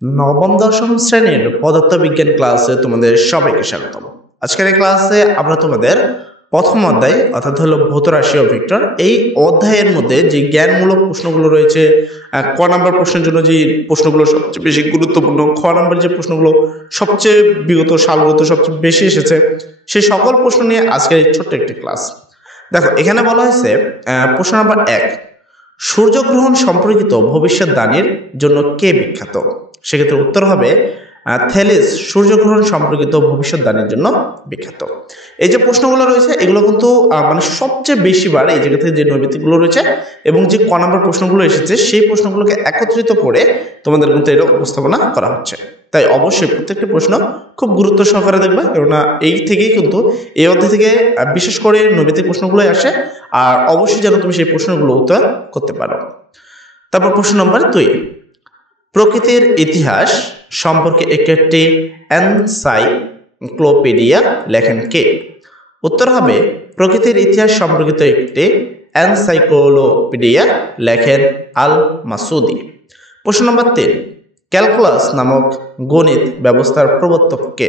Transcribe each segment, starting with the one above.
নবম দশম শ্রেণীর পদার্থবিজ্ঞান ক্লাসে তোমাদের সবাইকে স্বাগতম। আজকের এই ক্লাসে আমরা তোমাদের প্রথম অধ্যায় অর্থাৎ হলো ভৌত রাশি ও ভেক্টর, এই অধ্যায়ের মধ্যে যে জ্ঞানমূলক প্রশ্নগুলো রয়েছে, ক নাম্বার প্রশ্নের জন্য যে প্রশ্নগুলো সবচেয়ে বেশি গুরুত্বপূর্ণ, খ নাম্বার যে প্রশ্নগুলো সবচেয়ে বিগত সালগুলোতে সবচেয়ে বেশি এসেছে, সেই সকল প্রশ্ন নিয়ে আজকের এই ছোট্ট একটি ক্লাস। দেখো, এখানে বলা হয়েছে প্রশ্ন নাম্বার 1, সূর্যগ্রহণ সম্পর্কিত ভবিষ্যৎবাণীর জন্য কে বিখ্যাত? সেক্ষেত্রে উত্তর হবে থেলিস সূর্যগ্রহণ সম্পর্কিত ভবিষ্যৎবাণীর জন্য বিখ্যাত। এই যে প্রশ্নগুলো রয়েছে এগুলো কিন্তু মানে সবচেয়ে বেশিবার এই জায়গা থেকে যে নৈমিত্তিকগুলো রয়েছে এবং যে ক নম্বর প্রশ্নগুলো এসেছে সেই প্রশ্নগুলোকে একত্রিত করে তোমাদের কিন্তু এটা উপস্থাপনা করা হচ্ছে। তাই অবশ্যই প্রত্যেকটি প্রশ্ন খুব গুরুত্ব সহকারে দেখবে, কেননা এই থেকেই কিন্তু এই অধ্যায় থেকে বিশেষ করে নৈমিত্তিক প্রশ্নগুলোই আসে। আর অবশ্যই যেন তুমি সেই প্রশ্নগুলো উত্তর করতে পারো। তারপর প্রশ্ন নম্বর 2, প্রকৃতির ইতিহাস সম্পর্কে একটি এনসাইক্লোপিডিয়া লেখেন কে? উত্তর হবে প্রকৃতির ইতিহাস সম্পর্কিত একটি এনসাইক্লোপিডিয়া লেখেন আল মাসুদি। প্রশ্ন নম্বর 3, ক্যালকুলাস নামক গণিত ব্যবস্থার প্রবর্তক কে?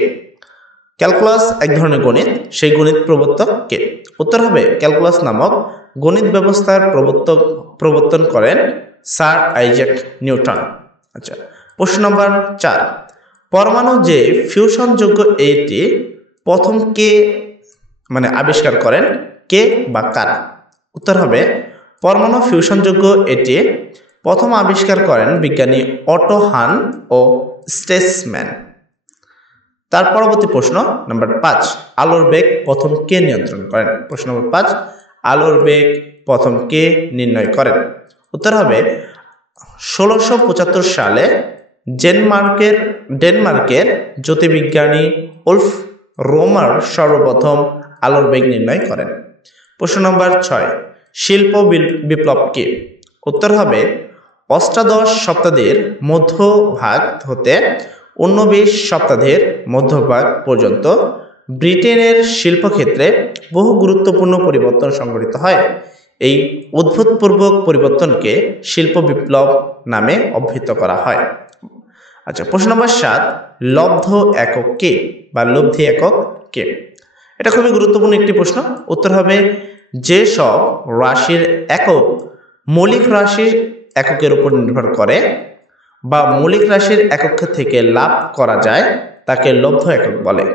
ক্যালকুলাস এক ধরনের গণিত, সেই গণিত প্রবর্তক কে? উত্তর হবে ক্যালকুলাস নামক গণিত ব্যবস্থার প্রবর্তন করেন স্যার আইজ্যাক নিউটন। আচ্ছা, প্রশ্ন নম্বর 4, পরমাণু যে ফিউশনযোগ্য এটি প্রথম কে আবিষ্কার করেন, কে বা কারা? উত্তর হবে পরমাণু ফিউশনযোগ্য এটি প্রথম আবিষ্কার করেন বিজ্ঞানী অটো হান ও স্টেসম্যান। তার পরবর্তী প্রশ্ন নম্বর 5, আলোর বেগ প্রথম কে নিয়ন্ত্রণ করেন? প্রশ্ন নম্বর 5, আলোর বেগ প্রথম কে নির্ণয় করেন? উত্তর হবে 1675 সালে ডেনমার্কের জ্যোতির্বিজ্ঞানী উলফ রোমার সর্বপ্রথম আলোর বেগ নির্ণয় করেন। প্রশ্ন নম্বর 6, শিল্প বিপ্লব কি? উত্তর হবে অষ্টাদশ শতাব্দীর মধ্যভাগ হতে 19 শতাব্দীর মধ্যভাগ পর্যন্ত ব্রিটেনের শিল্পক্ষেত্রে বহু গুরুত্বপূর্ণ পরিবর্তন সংঘটিত হয়। এই অভূতপূর্ব পরিবর্তনকে শিল্প বিপ্লব নামে অভিহিত করা হয়। আচ্ছা, প্রশ্ন নম্বর 7, লব্ধ একক কে বা লব্ধি একক কে? এটা খুবই গুরুত্বপূর্ণ একটি প্রশ্ন। উত্তর হবে যেসব রাশির একক মৌলিক রাশির এককের উপর নির্ভর করে বা মৌলিক রাশির একক থেকে লাভ করা যায় তাকে লব্ধ একক বলে।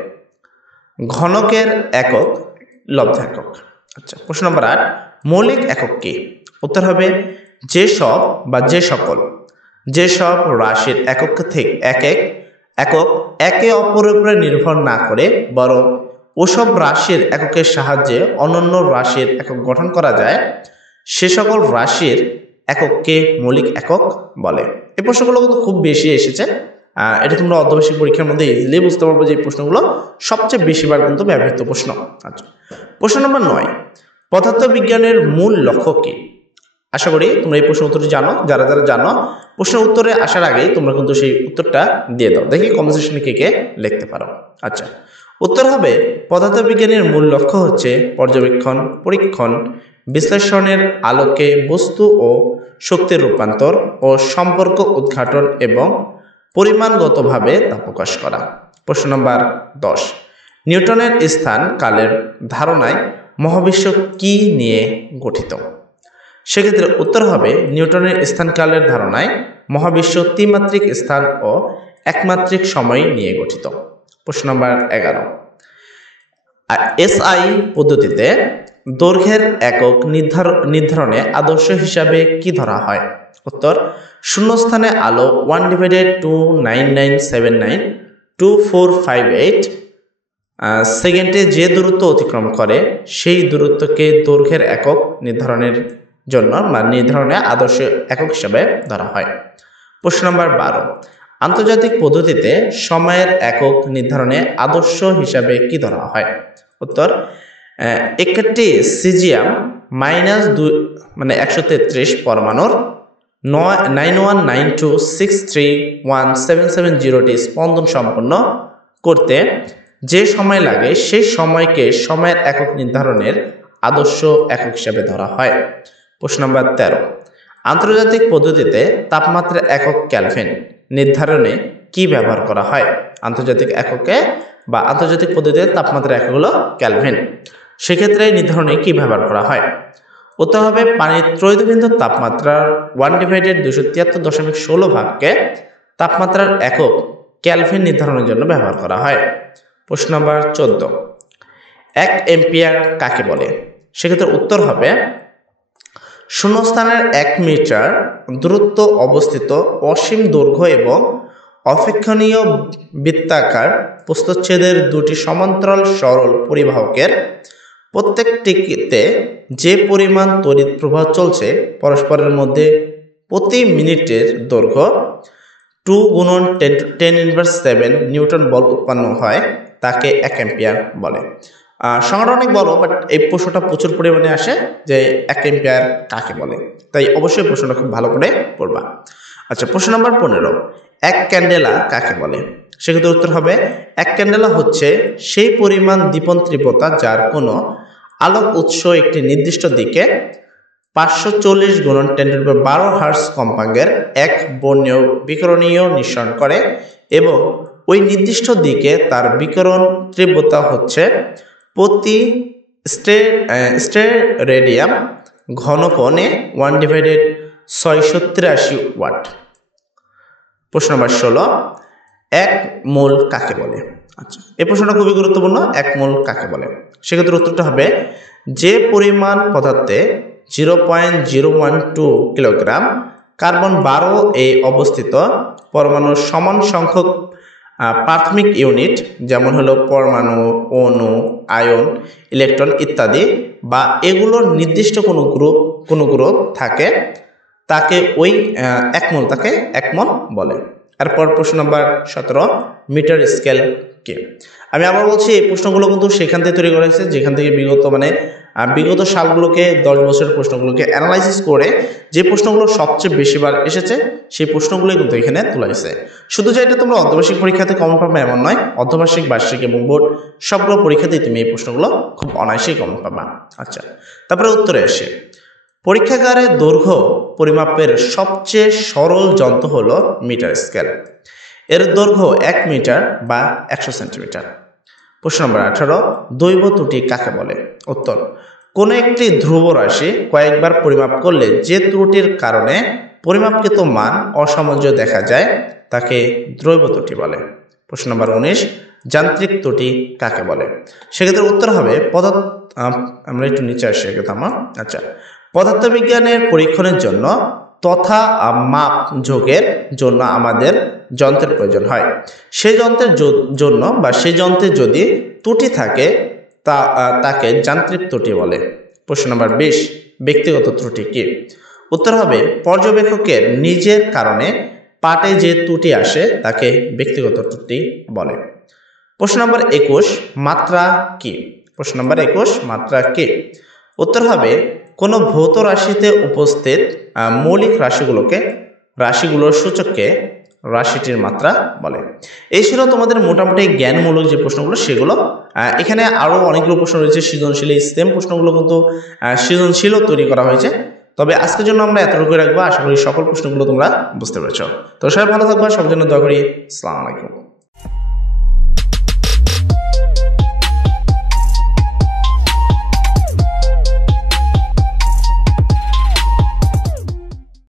ঘনকের একক লব্ধ একক। আচ্ছা, প্রশ্ন নম্বর 8, মৌলিক একক কি? উত্তর হবে যেসব বা যেসব রাশির একক থেকে একক একে অপরের উপরে নির্ভর না করে বরং ওসব রাশির এককের সাহায্যে অনন্য রাশির একক গঠন করা যায়, সে সকল রাশির একককে মৌলিক একক বলে। এই প্রশ্নগুলো কিন্তু খুব বেশি এসেছে। এটা তোমরা অর্ধবার্ষিক পরীক্ষার মধ্যে ইজিলি বুঝতে পারবো যে এই প্রশ্নগুলো সবচেয়ে বেশিবার কিন্তু ব্যবহৃত প্রশ্ন। আচ্ছা, প্রশ্ন নম্বর 9, পদার্থবিজ্ঞানের মূল লক্ষ্য কি? আশা করি তোমরা এই প্রশ্ন উত্তরটি জানো। যারা যারা জানো, প্রশ্নের উত্তরে আসার আগে তোমরা কিন্তু সেই উত্তরটা দিয়ে দাও। দেখি কমেন্ট সেকশনে কে লিখতে পারো। আচ্ছা, উত্তর হবে পদার্থবিজ্ঞানের মূল লক্ষ্য হচ্ছে পর্যবেক্ষণ, পরীক্ষণ, বিশ্লেষণের আলোকে বস্তু ও শক্তির রূপান্তর ও সম্পর্ক উদ্ঘাটন এবং পরিমাণগতভাবে তা প্রকাশ করা। প্রশ্ন নম্বর 10, নিউটনের স্থান কালের ধারণায় মহাবিশ্ব কি নিয়ে গঠিত? সেক্ষেত্রে উত্তর হবে নিউটনের স্থানকালের ধারণায় মহাবিশ্ব ত্রিমাত্রিক স্থান ও একমাত্রিক সময় নিয়ে গঠিত। প্রশ্ন নম্বর 11, এসআই পদ্ধতিতে দৈর্ঘ্যের একক নির্ধারণে আদর্শ হিসাবে কি ধরা হয়? উত্তর শূন্যস্থানে আলো 1/299792458 সেকেন্ডে যে দূরত্ব অতিক্রম করে সেই দূরত্বকে দৈর্ঘ্যের একক নির্ধারণের জন্য নির্ধারণে আদর্শ একক হিসাবে ধরা হয়। প্রশ্ন নম্বর 12, আন্তর্জাতিক পদ্ধতিতে সময়ের একক নির্ধারণে আদর্শ হিসাবে কি ধরা হয়? উত্তর একটি সিজিয়াম -133 পরমাণুর 9192631770টি স্পন্দন সম্পন্ন করতে যে সময় লাগে সেই সময়কে সময়ের একক নির্ধারণের আদর্শ একক হিসাবে ধরা হয়। প্রশ্ন নম্বর 13, আন্তর্জাতিক পদ্ধতিতে তাপমাত্রা একক ক্যালভিন নির্ধারণে কি ব্যবহার করা হয়? আন্তর্জাতিক এককে বা আন্তর্জাতিক পদ্ধতিতে তাপমাত্রা একক হলো কেলভিন। সেক্ষেত্রে নির্ধারণে কি ব্যবহার করা হয়? উত্তর হবে পানির ত্রৈধবিন্দুর তাপমাত্রার 1/273.16 ভাগকে তাপমাত্রার একক কেলভিন নির্ধারণের জন্য ব্যবহার করা হয়। প্রশ্ন নম্বর 14, 1 এম্পিয়ার কাকে বলে? সেক্ষেত্রে উত্তর হবে শূন্যস্থানের 1 মিটার দূরত্ব অবস্থিত অসীম দৈর্ঘ্য এবং অপেক্ষণীয় বৃত্তাকার প্রস্থচ্ছেদের দুটি সমান্তরাল সরল পরিবাহকের প্রত্যেকটিতে যে পরিমাণ তড়িৎ প্রবাহ চলছে পরস্পরের মধ্যে প্রতি মিনিটের দৈর্ঘ্য 2 গুণন 10⁻⁷ নিউটন বল উৎপন্ন হয় তাকে 1 এম্পিয়ার বলে। সংখ্যাটা অনেক বড়, বাট এই প্রশ্নটা প্রচুর পরিমাণে আসে যে 1 এম্পিয়ার কাকে বলে, তাই অবশ্যই প্রশ্নটা খুব ভালো করে পড়বা। আচ্ছা, প্রশ্ন নম্বর 15, 1 ক্যান্ডেলা কাকে বলে? সেক্ষেত্রে উত্তর হবে 1 ক্যান্ডেলা হচ্ছে সেই পরিমাণ দীপন তীব্রতা যার কোনো আলোক উৎস একটি নির্দিষ্ট দিকে 540 গুণন 10⁻12 হার্টজ কম্পাঙ্কের এক বর্ণীয় বিকিরণীয় নিঃসরণ করে এবং ওই নির্দিষ্ট দিকে তার বিকিরণ তীব্রতা হচ্ছে প্রতি স্টেরেডিয়ান ঘনকণে 1/683 ওয়াট। প্রশ্ন নম্বর 16, 1 মোল কাকে বলে? আচ্ছা, এই প্রশ্নটা খুবই গুরুত্বপূর্ণ। 1 মোল কাকে বলে? সেক্ষেত্রে উত্তরটা হবে যে পরিমাণ পদার্থে 0.012 কিলোগ্রাম কার্বন 12 এ অবস্থিত পরমাণুর সমান সংখ্যক প্রাথমিক ইউনিট, যেমন হলো পরমাণু, অণু, আয়ন, ইলেকট্রন ইত্যাদি, বা এগুলোর নির্দিষ্ট কোনো গ্রুপ থাকে তাকে ওই 1 মোল তাকে 1 মোল বলে। এরপর প্রশ্ন নম্বর 17, মিটার স্কেল কি? আমি আবার বলছি, এই প্রশ্নগুলো কিন্তু সেখান থেকে তৈরি করা হয়েছে যেখান থেকে বিগত সালগুলোকে 10 বছরের প্রশ্নগুলোকে অ্যানালাইসিস করে যে প্রশ্নগুলো সবচেয়ে বেশিবার এসেছে সেই প্রশ্নগুলোই কিন্তু এখানে তোলা হয়েছে। শুধু যে এটা তোমরা অর্ধবার্ষিক পরীক্ষাতে কমন পাবে এমন নয়, অর্ধবার্ষিক, বার্ষিক এবং বোর্ড সবগুলো পরীক্ষাতেই তুমি এই প্রশ্নগুলো খুব অনায়াসেই কমন পাবা। আচ্ছা, তারপরে উত্তরে আসে, পরীক্ষাগারের দৈর্ঘ্য পরিমাপের সবচেয়ে সরল যন্ত্র হলো মিটার স্কেল। এর দৈর্ঘ্য 1 মিটার বা 100 সেন্টিমিটার। প্রশ্ন নম্বর 18, দৈব ত্রুটি কাকে বলে? উত্তর, কোনো একটি ধ্রুব রাশি কয়েকবার পরিমাপ করলে যে ত্রুটির কারণে পরিমাপকৃত মান অসামঞ্জস্য দেখা যায় তাকে দৈব ত্রুটি বলে। প্রশ্ন নম্বর 19, যান্ত্রিক ত্রুটি কাকে বলে? সেক্ষেত্রে উত্তর হবে আমরা একটু নিচে আসি আচ্ছা, পদার্থবিজ্ঞানের পরীক্ষণের জন্য তথা মাপ যোগের জন্য আমাদের যন্ত্রের প্রয়োজন হয়। সেই যন্ত্রের জন্য বা সেই যন্ত্রে যদি ত্রুটি থাকে তাকে যান্ত্রিক ত্রুটি বলে। প্রশ্ন নম্বর 20, ব্যক্তিগত ত্রুটি কি? উত্তর হবে পর্যবেক্ষকের নিজের কারণে পাটে যে ত্রুটি আসে তাকে ব্যক্তিগত ত্রুটি বলে। প্রশ্ন নম্বর 21, মাত্রা কি? প্রশ্ন নম্বর 21, মাত্রা কি? উত্তর হবে কোনো ভৌত রাশিতে উপস্থিত মৌলিক রাশিগুলোর সূচককে রাশিটির মাত্রা বলে। এই ছিল তোমাদের মোটামুটি জ্ঞানমূলক যে প্রশ্নগুলো সেগুলো। এখানে আরও অনেকগুলো প্রশ্ন রয়েছে সৃজনশীল, এই সেম প্রশ্নগুলো কিন্তু সৃজনশীলও তৈরি করা হয়েছে। তবে আজকের জন্য আমরা এতটুকু রাখবো। আশা করি সকল প্রশ্নগুলো তোমরা বুঝতে পেরেছ। তো সবাই ভালো থাকবা, সবার জন্য দোয়া করি। আসসালামু আলাইকুম।